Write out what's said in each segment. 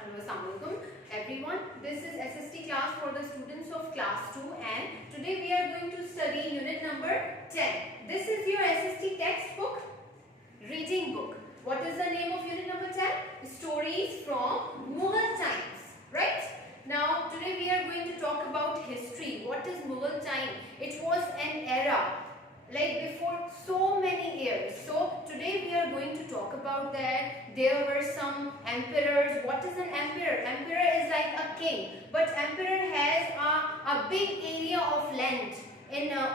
Hello, Assalamualaikum everyone. This is SST class for the students of class 2 and today we are going to study unit number 10. This is your SST textbook, reading book. What is the name of unit number 10? Stories from Mughal times, right? Now today we are going to talk about history. What is Mughal time? It was an era like before so many years. So today we are going to talk about that. There were some emperors. What is an emperor? Emperor is like a king, but emperor has a big area of land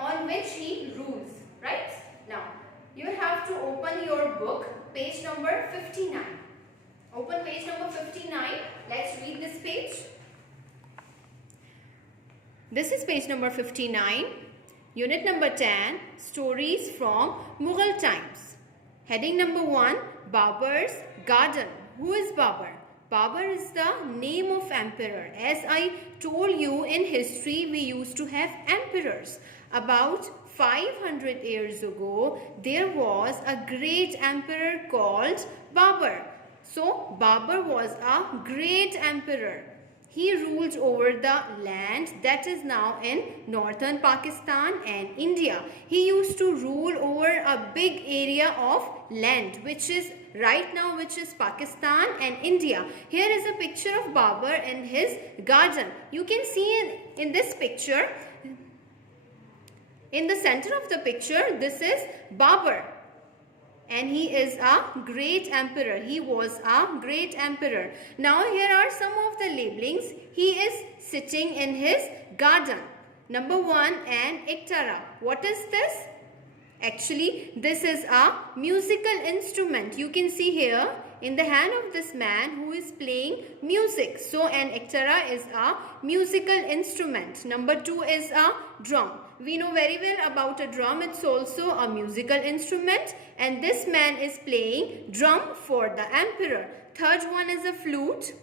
on which he rules, right? Now you have to open your book, page number 59. Open page number 59. Let's read this page. This is page number 59. Unit number 10, Stories from Mughal times. Heading number 1, Babur's Garden. Who is Babur? Babur is the name of emperor. As I told you, in history we used to have emperors. About 500 years ago, there was a great emperor called Babur. So, Babur was a great emperor. He ruled over the land that is now in northern Pakistan and India. He used to rule over a big area of land which is Pakistan and India. Here is a picture of Babur in his garden. You can see in this picture, in the center of the picture, this is Babur. And he is a great emperor. He was a great emperor. Now here are some of the labelings. He is sitting in his garden. Number 1, an iktara. What is this? Actually, this is a musical instrument. You can see here in the hand of this man who is playing music. So an iktara is a musical instrument. Number 2 is a drum. We know very well about a drum. It's also a musical instrument, and this man is playing drum for the emperor. Third one is a flute.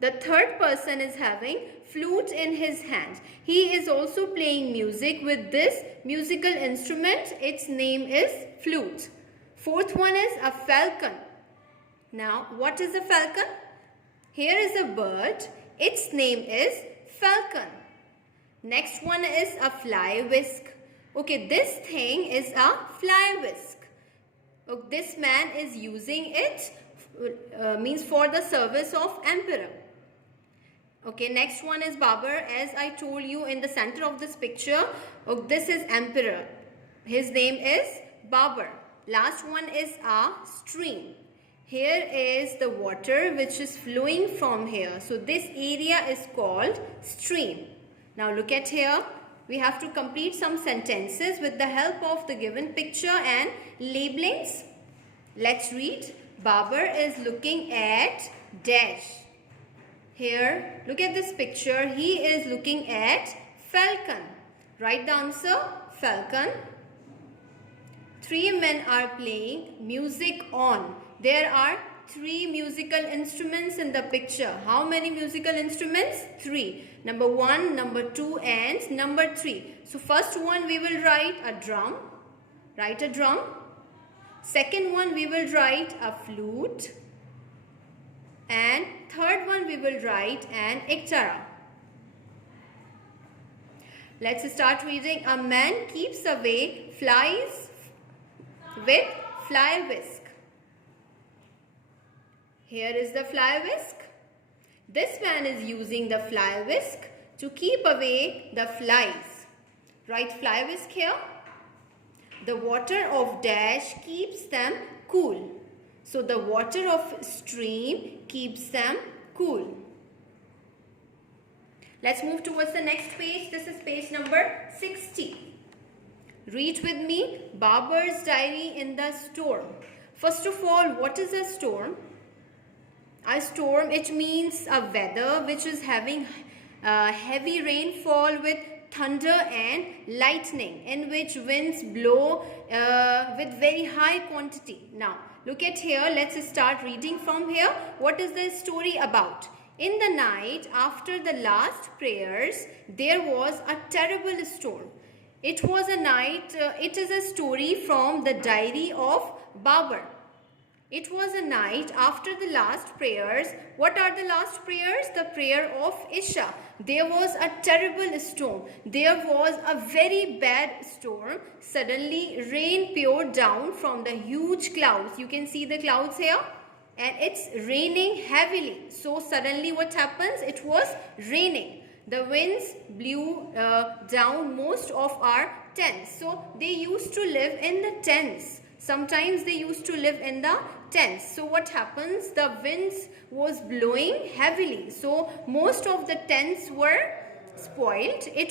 The third person is having flute in his hand. He is also playing music with this musical instrument. Its name is flute. Fourth one is a falcon. Now, what is a falcon? Here is a bird. Its name is falcon. Next one is a fly whisk. Okay, this thing is a fly whisk. Okay, this man is using it means for the service of emperor. Okay, next one is Babur. As I told you in the center of this picture, this is emperor. His name is Babur. Last one is a stream. Here is the water which is flowing from here. So this area is called stream. Now look at here. We have to complete some sentences with the help of the given picture and labelings. Let's read. Babur is looking at dash. Here, look at this picture. He is looking at falcon. Write the answer, falcon. 3 men are playing music on. There are 3 musical instruments in the picture. How many musical instruments? 3. Number 1, number 2 and number 3. So first one we will write a drum. Write a drum. Second one we will write a flute. And third one we will write an iktara. Let's start reading. A man keeps away flies with fly whisk. Here is the fly whisk. This man is using the fly whisk to keep away the flies. Write fly whisk here. The water of dash keeps them cool. So the water of stream keeps them cool. Let's move towards the next page. This is page number 60. Read with me. Babur's diary in the storm. First of all, what is a storm? A storm, it means a weather which is having heavy rainfall with thunder and lightning, in which winds blow with very high quantity. Now, look at here. Let's start reading from here. What is the story about? In the night after the last prayers, there was a terrible storm. It was a night, it is a story from the diary of Babur. It was a night after the last prayers. What are the last prayers? The prayer of Isha. There was a terrible storm. There was a very bad storm. Suddenly rain poured down from the huge clouds. You can see the clouds here. And it's raining heavily. So suddenly what happens? It was raining. The winds blew down most of our tents. So they used to live in the tents. Sometimes they used to live in the tents. So what happens? The winds was blowing heavily. So most of the tents were spoiled. I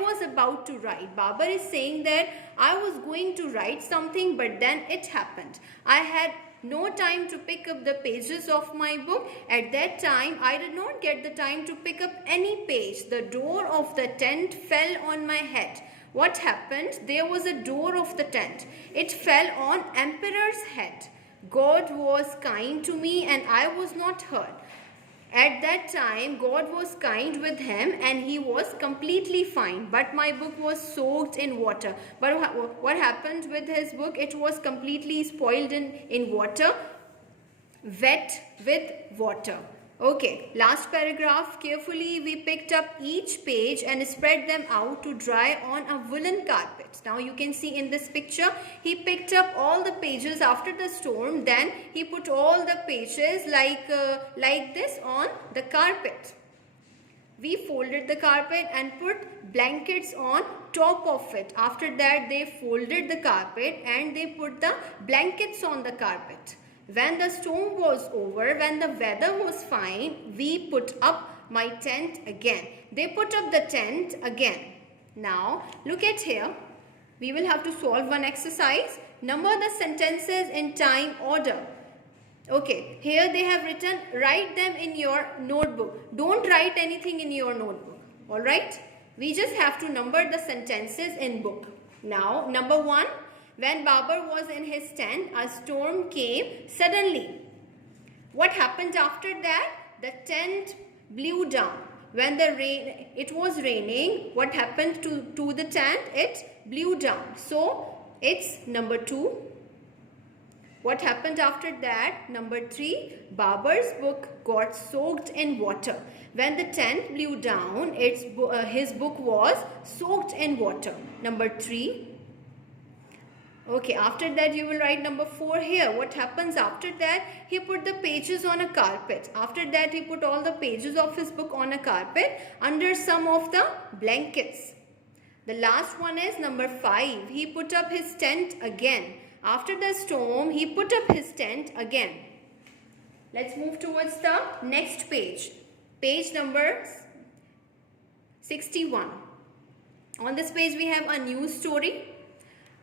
was about to write. Babar is saying that I was going to write something, but then it happened. I had no time to pick up the pages of my book. At that time, I did not get the time to pick up any page. The door of the tent fell on my head. What happened? There was a door of the tent. It fell on Emperor's head. God was kind to me and I was not hurt. At that time, God was kind with him and he was completely fine. But my book was soaked in water. But what happened with his book? It was completely spoiled in water, wet with water. Okay, last paragraph. Carefully we picked up each page and spread them out to dry on a woolen carpet. Now you can see in this picture, he picked up all the pages after the storm. Then he put all the pages like this on the carpet. We folded the carpet and put blankets on top of it. After that, they folded the carpet and they put the blankets on the carpet. When the storm was over, when the weather was fine, we put up my tent again. They put up the tent again. Now, look at here. We will have to solve one exercise. Number the sentences in time order. Okay, here they have written, write them in your notebook. Don't write anything in your notebook. Alright? We just have to number the sentences in book. Now, number 1. When Babar was in his tent, a storm came suddenly. What happened after that? The tent blew down. When it was raining, what happened to the tent? It blew down. So, it's number 2. What happened after that? Number 3, Babar's book got soaked in water. When the tent blew down, his book was soaked in water. Number 3. Okay, after that you will write number 4 here. What happens after that? He put the pages on a carpet. After that he put all the pages of his book on a carpet under some of the blankets. The last one is number 5. He put up his tent again. After the storm, he put up his tent again. Let's move towards the next page. Page number 61. On this page we have a new story.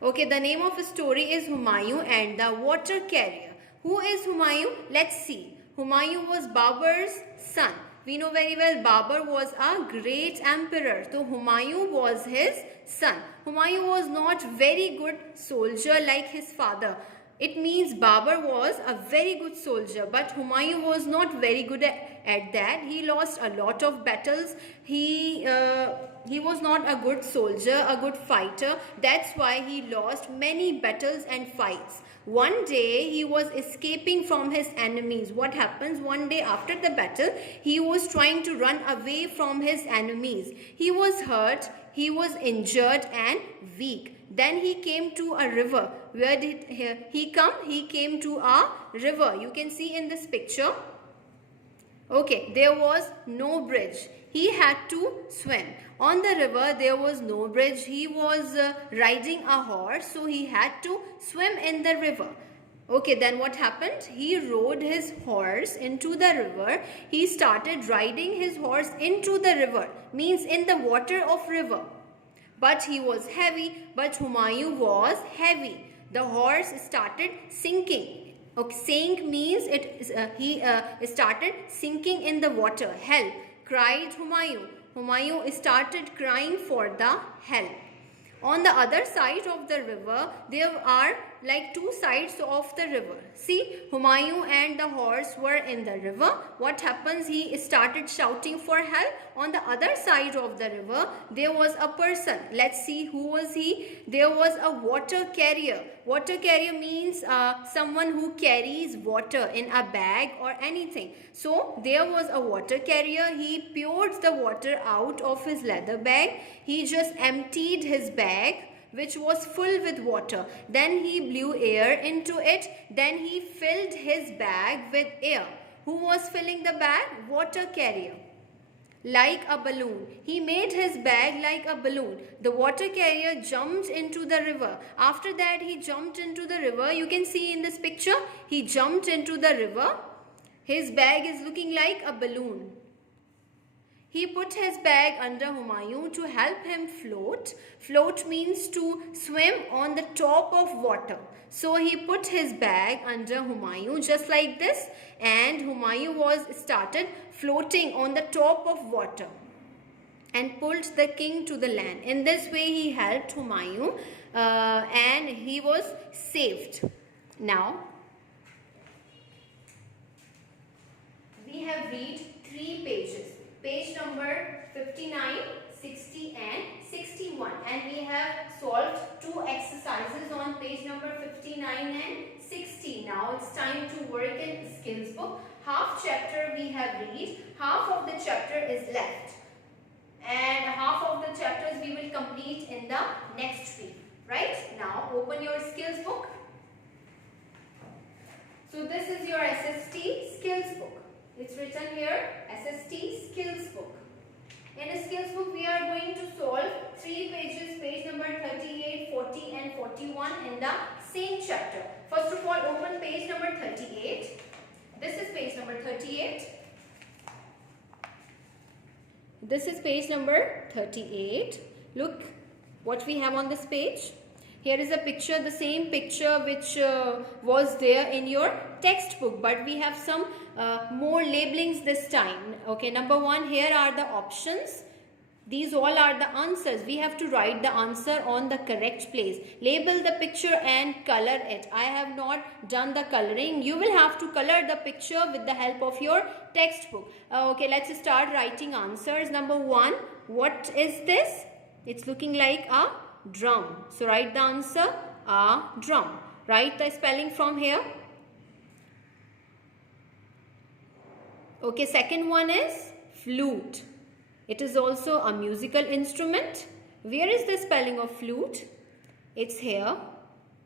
Okay, the name of the story is Humayun and the Water Carrier. Who is Humayun? Let's see. Humayun was Babar's son. We know very well Babar was a great emperor. So Humayun was his son. Humayun was not very good soldier like his father. It means Babar was a very good soldier, but Humayun was not very good at that. He lost a lot of battles. He was not a good soldier, a good fighter. That's why he lost many battles and fights. One day he was escaping from his enemies. What happens? One day after the battle, he was trying to run away from his enemies. He was hurt, he was injured and weak. Then he came to a river. Where did he come? He came to a river. You can see in this picture. Okay, there was no bridge. He had to swim. On the river, there was no bridge. He was riding a horse, so he had to swim in the river. Okay, then what happened? He rode his horse into the river. He started riding his horse into the river, means in the water of river. But he was heavy, but Humayun was heavy. The horse started sinking. Okay, sink means he started sinking in the water. Help, cried Humayun. Humayun started crying for the help. On the other side of the river, there are like two sides of the river. See, Humayun and the horse were in the river. What happens? He started shouting for help. On the other side of the river, there was a person. Let's see, who was he? There was a water carrier. Water carrier means someone who carries water in a bag or anything. So there was a water carrier. He poured the water out of his leather bag. He just emptied his bag, which was full with water. Then he blew air into it. Then he filled his bag with air. Who was filling the bag? Water carrier. Like a balloon. He made his bag like a balloon. The water carrier jumped into the river. After that, he jumped into the river. You can see in this picture, he jumped into the river. His bag is looking like a balloon. He put his bag under Humayun to help him float. Float means to swim on the top of water. So he put his bag under Humayun just like this, and Humayun was started floating on the top of water and pulled the king to the land. In this way he helped Humayun and he was saved. Now we have read 3 pages. Page number 59, 60 and 61, and we have solved 2 exercises on page number 59 and 60. Now it's time to work in skills book. Half chapter we have read, half of the chapter is left, and half of the chapters we will complete in the next week. Right? Now open your skills book. So this is your SST skills book. It's written here, SST skills book. In a skills book, we are going to solve 3 pages, page number 38, 40 and 41 in the same chapter. First of all, open page number 38. This is page number 38. This is page number 38. Look what we have on this page. Here is a picture, the same picture which was there in your textbook, but we have some more labelings this time. Okay, number 1, here are the options. These all are the answers. We have to write the answer on the correct place. Label the picture and color it. I have not done the coloring. You will have to color the picture with the help of your textbook. Okay, let's start writing answers. Number 1, what is this? It's looking like a drum. So write the answer, a drum. Write the spelling from here. Okay, second one is flute. It is also a musical instrument. Where is the spelling of flute? It's here.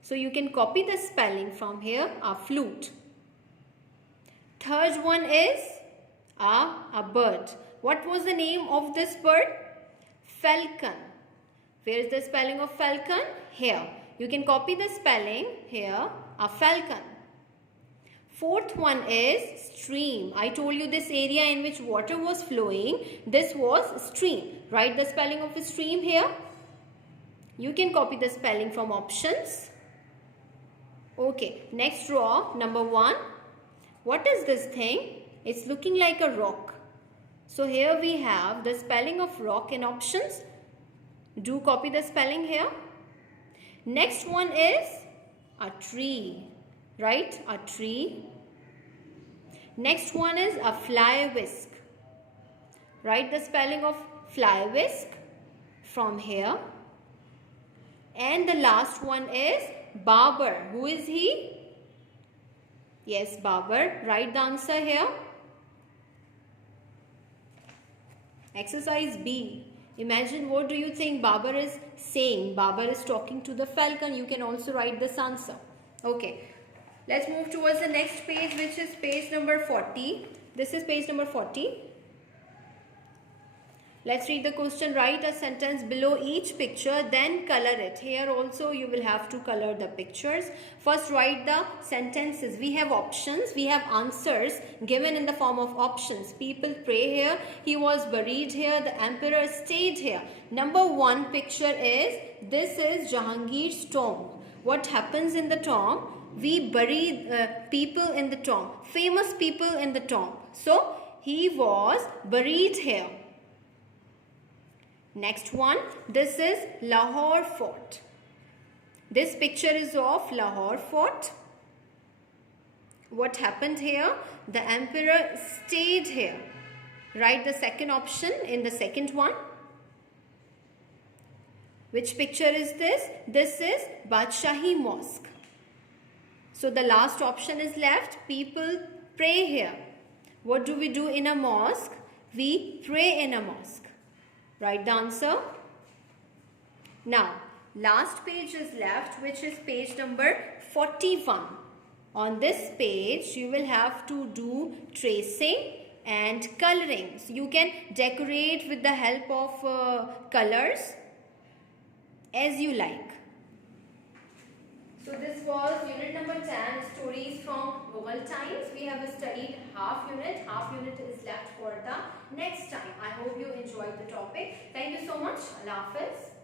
So you can copy the spelling from here, a flute. Third one is a bird. What was the name of this bird? Falcon. Where is the spelling of falcon? Here. You can copy the spelling here, a falcon. Fourth one is stream. I told you this area in which water was flowing, this was stream. Write the spelling of a stream here. You can copy the spelling from options. Okay, next row, number 1. What is this thing? It's looking like a rock. So here we have the spelling of rock in options. Do copy the spelling here. Next one is a tree. Right? A tree. Next one is a fly whisk. Write the spelling of fly whisk from here. And the last one is barber. Who is he? Yes, barber. Write the answer here. Exercise B. Imagine, what do you think Babar is saying? Babar is talking to the falcon. You can also write this answer. Okay. Let's move towards the next page, which is page number 40. This is page number 40. Let's read the question. Write a sentence below each picture, then color it. Here also you will have to color the pictures. First write the sentences. We have options. We have answers given in the form of options. People pray here. He was buried here. The emperor stayed here. Number 1 picture is, this is Jahangir's tomb. What happens in the tomb? We bury people in the tomb. Famous people in the tomb. So he was buried here. Next one, this is Lahore Fort. This picture is of Lahore Fort. What happened here? The emperor stayed here. Write the second option in the second one. Which picture is this? This is Badshahi Mosque. So the last option is left. People pray here. What do we do in a mosque? We pray in a mosque. Write the answer. Now, last page is left, which is page number 41. On this page, you will have to do tracing and coloring. So you can decorate with the help of colors as you like. So this was unit number 10, stories from Mughal times. We have studied half unit is left for the next time. I hope you enjoyed the topic. Thank you so much. Allah Hafiz.